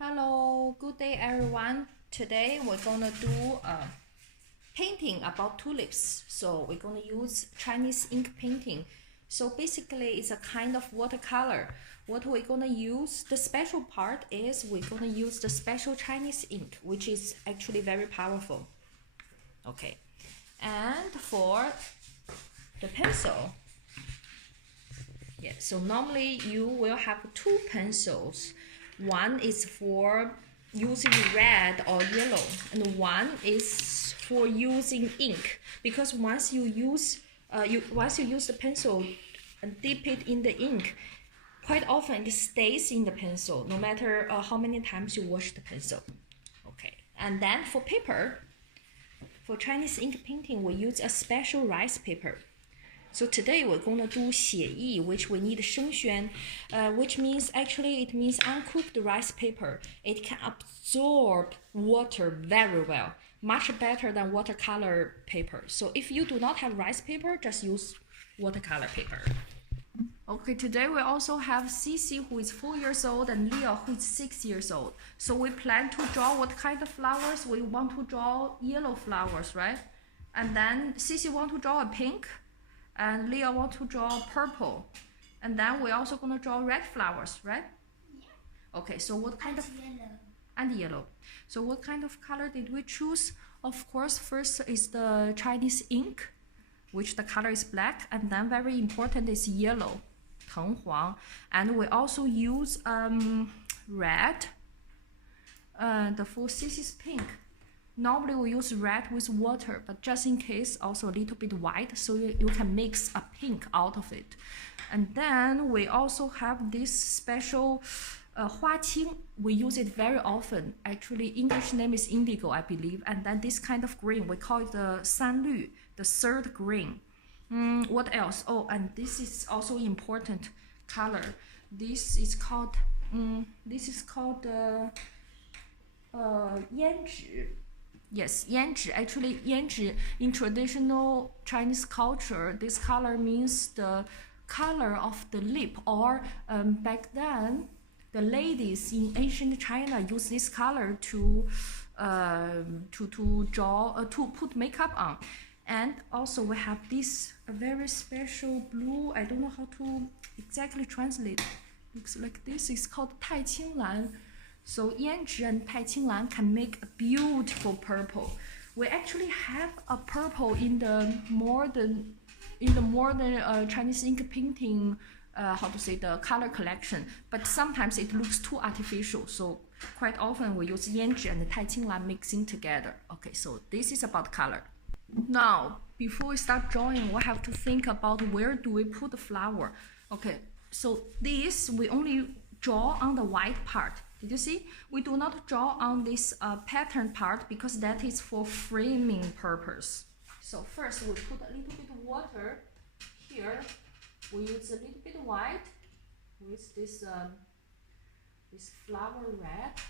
Hello, good day everyone. Today we're gonna do a painting about tulips. So we're gonna use Chinese ink painting. So basically it's a kind of watercolor. What we're gonna use, the special part is we're gonna use the special Chinese ink, which is actually very powerful. Okay, and for the pencil, yeah, so normally you will have two pencils. One is for using red or yellow, and one is for using ink. Because once you use the pencil and dip it in the ink, quite often it stays in the pencil, no matter how many times you wash the pencil. Okay, and then for paper, for Chinese ink painting, we use a special rice paper. So today we're going to do Xie Yi, which we need 生宣, which means actually it means uncooked rice paper. It can absorb water very well, much better than watercolor paper. So if you do not have rice paper, just use watercolor paper. Okay, today we also have Xie, who is 4 years old, and Leo, who is 6 years old. So we plan to draw what kind of flowers? We want to draw yellow flowers, right? And then Xie want to draw a pink, and Leo want to draw purple. And then we're also going to draw red flowers, right? Yeah. Okay, so what kind of... yellow. And yellow. So what kind of color did we choose? Of course, first is the Chinese ink, which the color is black, and then very important is yellow, 藤黄. And we also use red, the for Xie's pink. Normally we use red with water, but just in case also a little bit white, so you can mix a pink out of it. And then we also have this special 花青. We use it very often. Actually, English name is indigo, I believe. And then this kind of green, we call it the 三绿, the third green. What else? Oh, and this is also important color. This is called 胭脂. Yes, 胭脂. Actually, 胭脂, in traditional Chinese culture, this color means the color of the lip, or back then, the ladies in ancient China use this color to put makeup on. And also we have this a very special blue. I don't know how to exactly translate. Looks like this. It's called 太青蓝. So 胭脂 and 太青蓝 can make a beautiful purple. We actually have a purple in the modern Chinese ink painting, the color collection, but sometimes it looks too artificial. So quite often we use 胭脂 and 太青蓝 mixing together. Okay, so this is about color. Now, before we start drawing, we have to think about where do we put the flower. Okay, so this we only draw on the white part. Did you see? We do not draw on this pattern part because that is for framing purpose. So first we put a little bit of water here. We use a little bit of white with this flower red.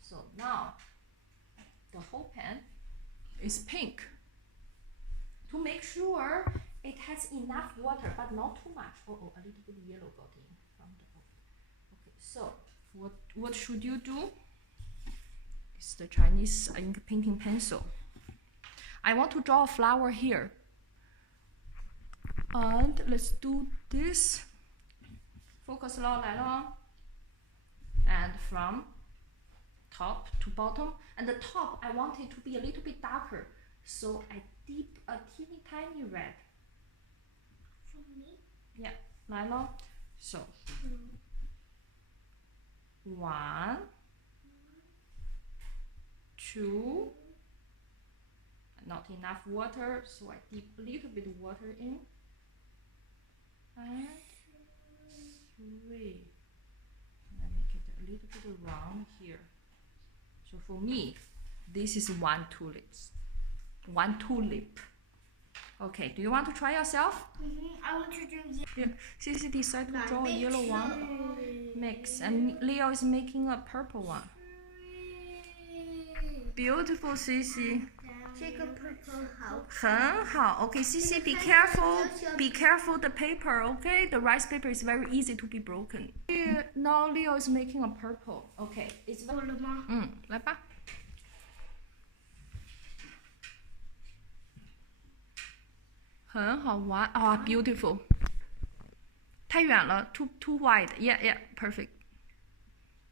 So now the whole pan is pink. To make sure it has enough water, but not too much. A little bit of yellow got in from the bottom. Okay, so what should you do? It's the Chinese ink painting pencil. I want to draw a flower here. And let's do this. Focus 咯，来咯. And from top to bottom. And the top, I want it to be a little bit darker. So I dip a teeny tiny red. For me? Yeah, 来咯. So 1, 2, not enough water, so I dip a little bit of water in, and 3, and I make it a little bit round here. So for me, this is one tulip. Okay, do you want to try yourself? I want to do yellow. Yeah, Sissy decided to draw a yellow one. Mix, and Leo is making a purple one. Beautiful, Sissy. 这个 purple 好。很好 OK CC be careful the paper OK the rice paper is very easy to be broken now Leo is making a purple OK it's 过了吗？来吧很好玩啊 beautiful 太远了 too wide yeah perfect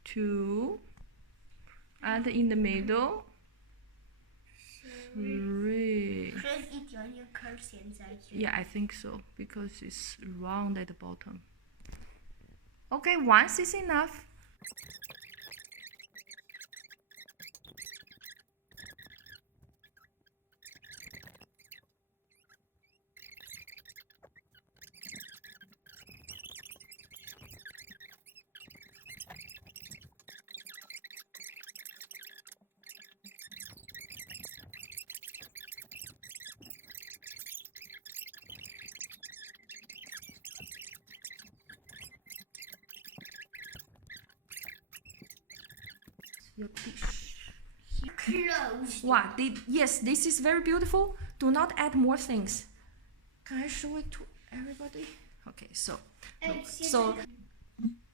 2 and in the middle 3 是一点点坑现在。Yeah, I think so because it's round at the bottom. Okay, once is enough. Your dish. Close. Wow, yes, this is very beautiful. Do not add more things. Can I show it to everybody? Okay, so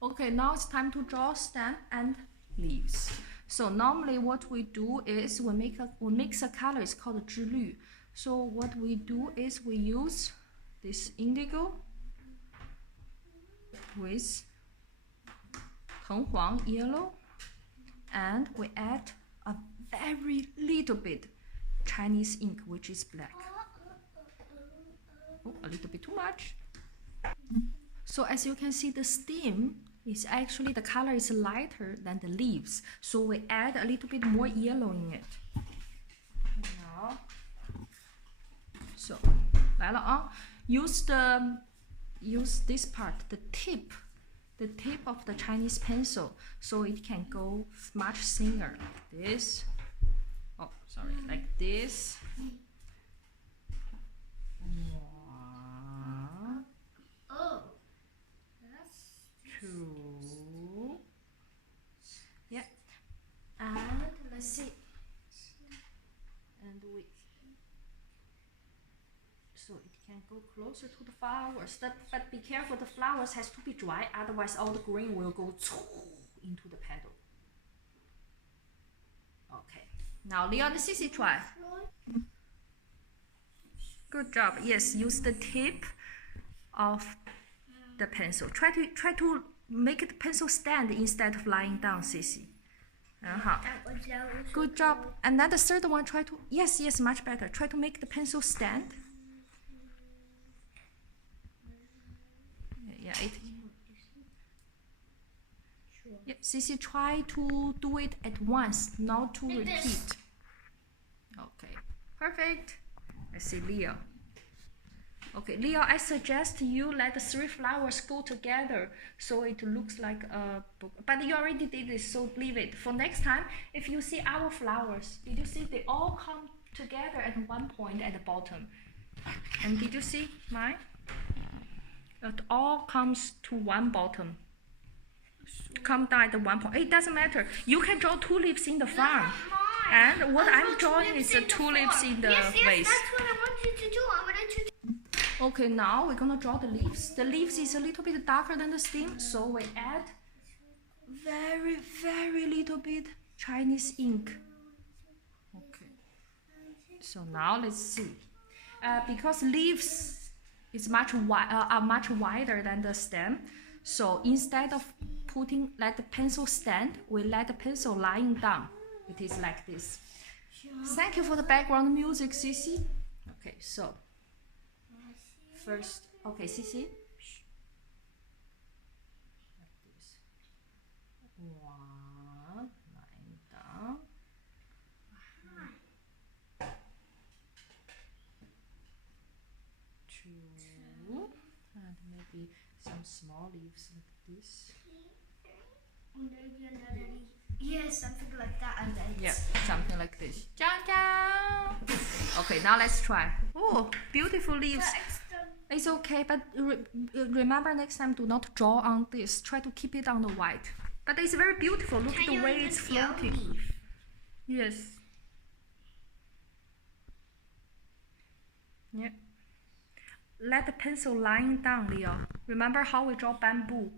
okay, now it's time to draw stem and leaves. So normally what we do is we mix a color. It's called 之绿. So what we do is we use this indigo with 藤黄 yellow. And we add a very little bit Chinese ink, which is black. Oh, a little bit too much. So as you can see, the stem is actually the color is lighter than the leaves. So we add a little bit more yellow in it. Now, so 来了啊 use this part, the tip of the Chinese pencil, so it can go much thinner like this. Oh, sorry, like this. 1, Oh, that's 2. Yeah, and let's see. And we. So it can go closer to the flowers. But be careful, the flowers has to be dry, otherwise all the green will go into the petal. Okay. Now Leon and Sissy try. Good job. Yes, use the tip of the pencil. Try to make the pencil stand instead of lying down, Sissy. Good job. And then the third one, try to yes, much better. Try to make the pencil stand. Yeah, Sissy, try to do it at once, not to repeat. Okay, perfect. Let's see Leo. Okay, Leo, I suggest you let the 3 flowers go together so it looks like a book. But you already did this, so leave it. For next time, if you see our flowers, did you see they all come together at one point at the bottom? And did you see mine? It all comes to one bottom. Come down at one point. It doesn't matter. You can draw tulips in the farm. And what I'm drawing is the tulips in the vase. Yes, that's what I want you to do. I wanted to do. Okay, now we're gonna draw the leaves. The leaves is a little bit darker than the stem, so we add very little bit Chinese ink. Okay. So now let's see. Because leaves is are much wider than the stem, so instead of let the pencil stand, we let the pencil lying down. It is like this. Thank you for the background music, Sissy. Okay, so first, okay, Sissy. Like this. 1, lying down. 2, and maybe some small leaves like this. Maybe another leaf. Yes, something like that. And then Yeah, something like this. Okay, now let's try. Oh, beautiful leaves. It's okay, but remember next time do not draw on this. Try to keep it on the white. But it's very beautiful. Look at the way it's floating. Yes. Yeah. Let the pencil lying down, Leo. Remember how we draw bamboo?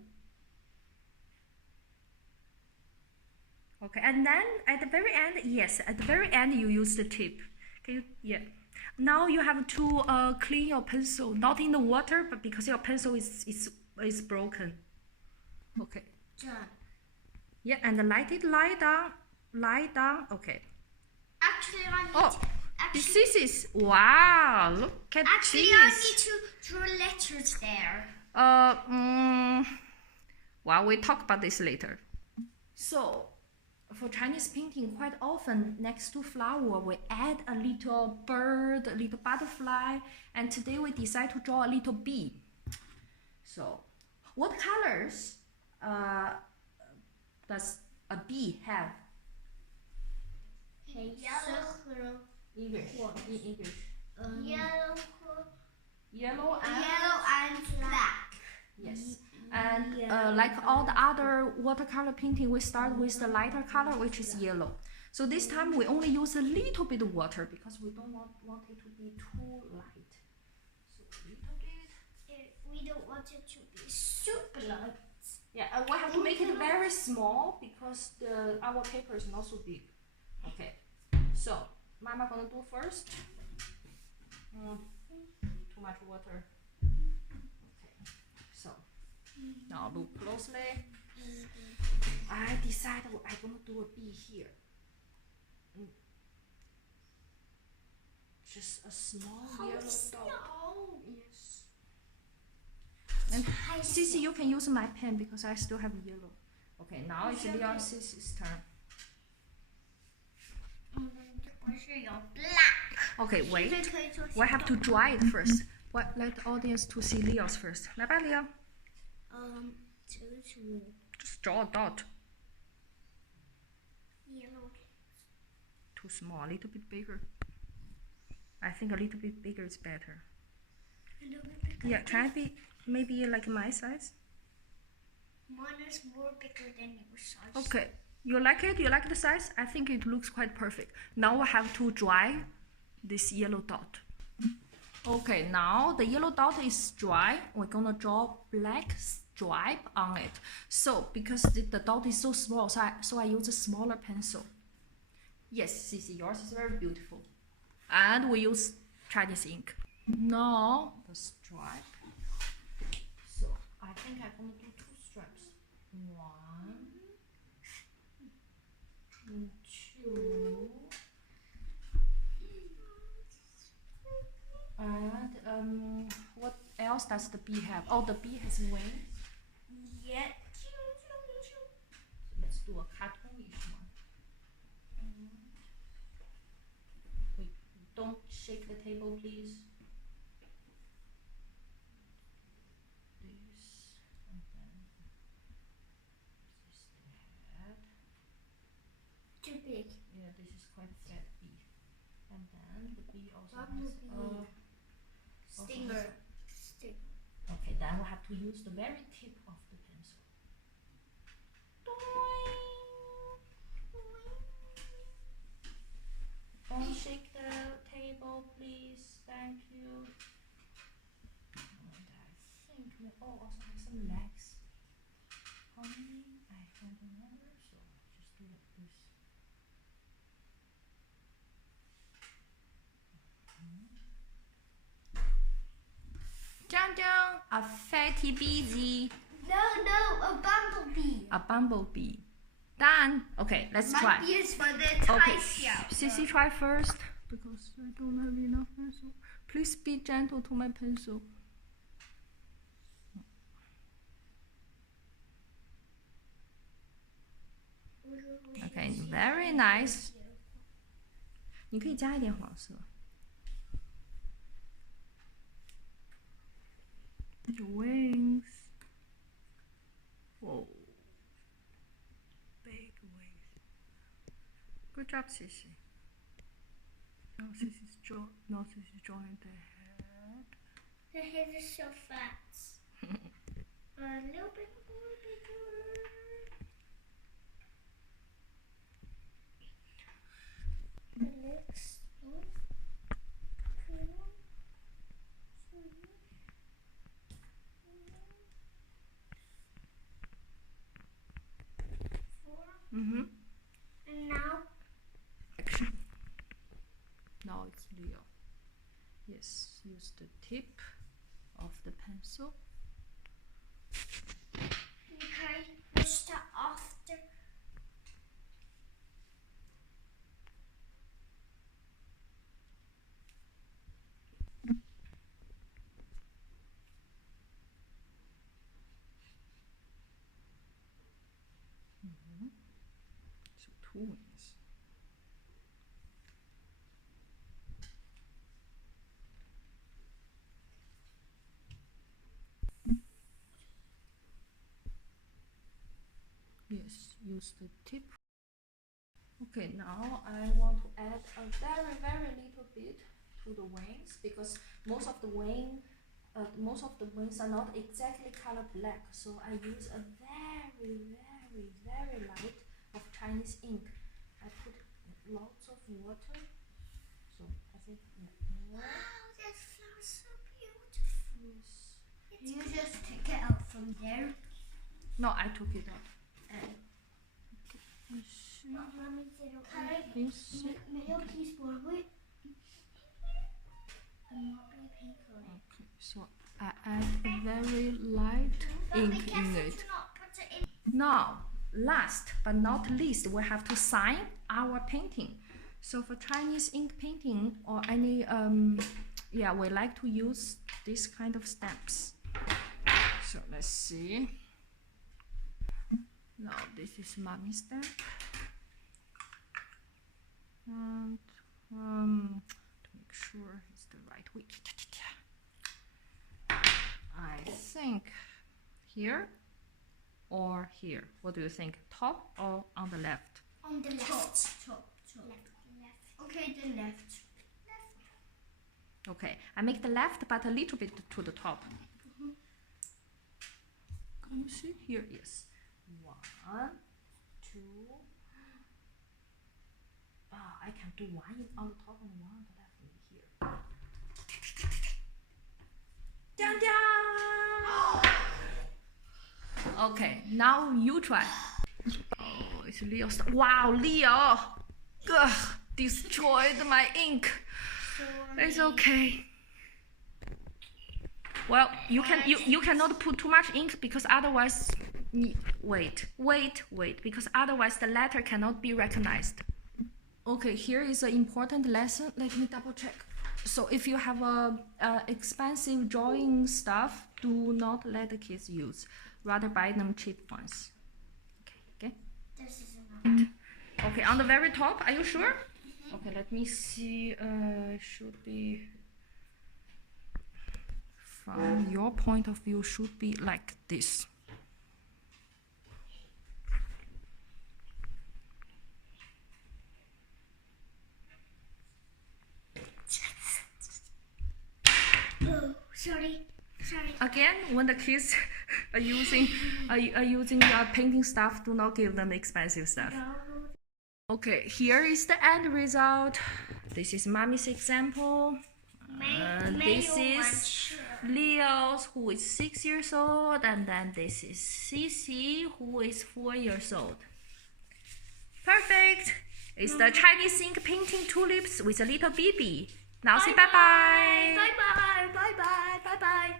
Okay, and then at the very end, yes, at the very end you use the tip. Can you, yeah. Now you have to clean your pencil, not in the water, but because your pencil is broken. Okay. Done. Yeah, and let it lie down. Okay. Actually, I need. Oh, this is wow. Look at Actually, this. I need to draw letters there. Well, we talk about this later. So, for Chinese painting, quite often next to flower, we add a little bird, a little butterfly, and today we decide to draw a little bee. So, what colors does a bee have? Yellow. English. In English. Yellow Yellow and black. yes. And like all the other watercolor painting, we start with the lighter color, which is yellow. So this time we only use a little bit of water because we don't want it to be too light. So a little bit. We don't want it to be super light. Yeah, and we have to make it very small because our paper is not so big. Okay, so Mama gonna do first. Too much water. Okay, so now look closely. I decided I'm gonna do a bee here. Just a small yellow dot. Yes. And Xie Yi, you can use my pen because I still have yellow. Okay, now it's Leon Xie's turn. Black. Okay, wait. We have to dry it first. Let the audience to see Leo's first. 来吧, Leo. Just draw a dot. Yellow. Too small, a little bit bigger. I think a little bit bigger is better. Yeah, try to be maybe like my size. Mine is more bigger than your size. Okay, you like it? You like the size? I think it looks quite perfect. Now we have to dry this yellow dot. Okay, now the yellow dot is dry. We're gonna draw black stripe on it. So because the dot is so small, so I use a smaller pencil. Yes, Xie, yours is very beautiful. And we use Chinese ink. Now the stripe. So I think I'm gonna do 2 stripes. 1, 2. And what else does the bee have? Oh, the bee has wings. Yeah. Let's do a cartoonish one. Wait, don't shake the table, please. This, and then this is the head. Too big. Yeah, this is quite fat bee. And then the bee also Bumblebee. has Stinger. Okay, then we have to use the very tip of the pencil. Don't shake the table, please. Thank you. And I think we also have some legs. How many? I can't remember, so just do like this. A fatty bee. No, a bumblebee. A bumblebee. Done. Okay, let's try. My bee is for the Okay, tie Xie try first because I don't have enough pencil. Please be gentle to my pencil. Okay, very nice. 你可以加一点黄色。The wings. Whoa. Big wings. Good job, Xie. Now Xie's drawing the head. The head is so fat. A little bit more bigger. The legs. Mm-hmm. And now? Action. Now it's Leo. Yes, use the tip of the pencil. Okay, we start after. So 2 wings. Yes, use the tip. Okay, now I want to add a very, very little bit to the wings because most of the wings are not exactly color black. So I use a very, very, very light of Chinese ink. I put lots of water. So I think more. Wow, that flower's so beautiful. Yes. You just take it out from there. No, I took it out. Mommy did it. Yes. Okay, so I add very light ink in it. Now, last but not least, we have to sign our painting. So for Chinese ink painting or any, we like to use this kind of stamps. So let's see. Now this is mommy stamp. And to make sure it's the right way. I think here or here. What do you think? Top or on the left? On the left. Top. Left. Okay, the left. Okay, I make the left but a little bit to the top. Can you see? Here, yes. 1, 2. I can do one on the top and one on the left here. Okay, now you try. Oh, it's Leo. Wow, Leo! Ugh, destroyed my ink. It's okay. Well, you cannot put too much ink because otherwise, wait, because otherwise the letter cannot be recognized. Okay, here is an important lesson. Let me double check. So if you have expensive drawing stuff, do not let the kids use. Rather buy them cheap ones. Okay. This is enough. Okay, on the very top, are you sure? Okay, let me see. Should be from your point of view, should be like this. Oh, sorry. Again, when the kids are using painting stuff, do not give them expensive stuff. No. Okay, here is the end result. This is mommy's example. This is Leo's, who is 6 years old, and then this is Xie, who is 4 years old. Perfect. It's the Chinese ink painting tulips with a little baby. Now say bye bye. Bye bye.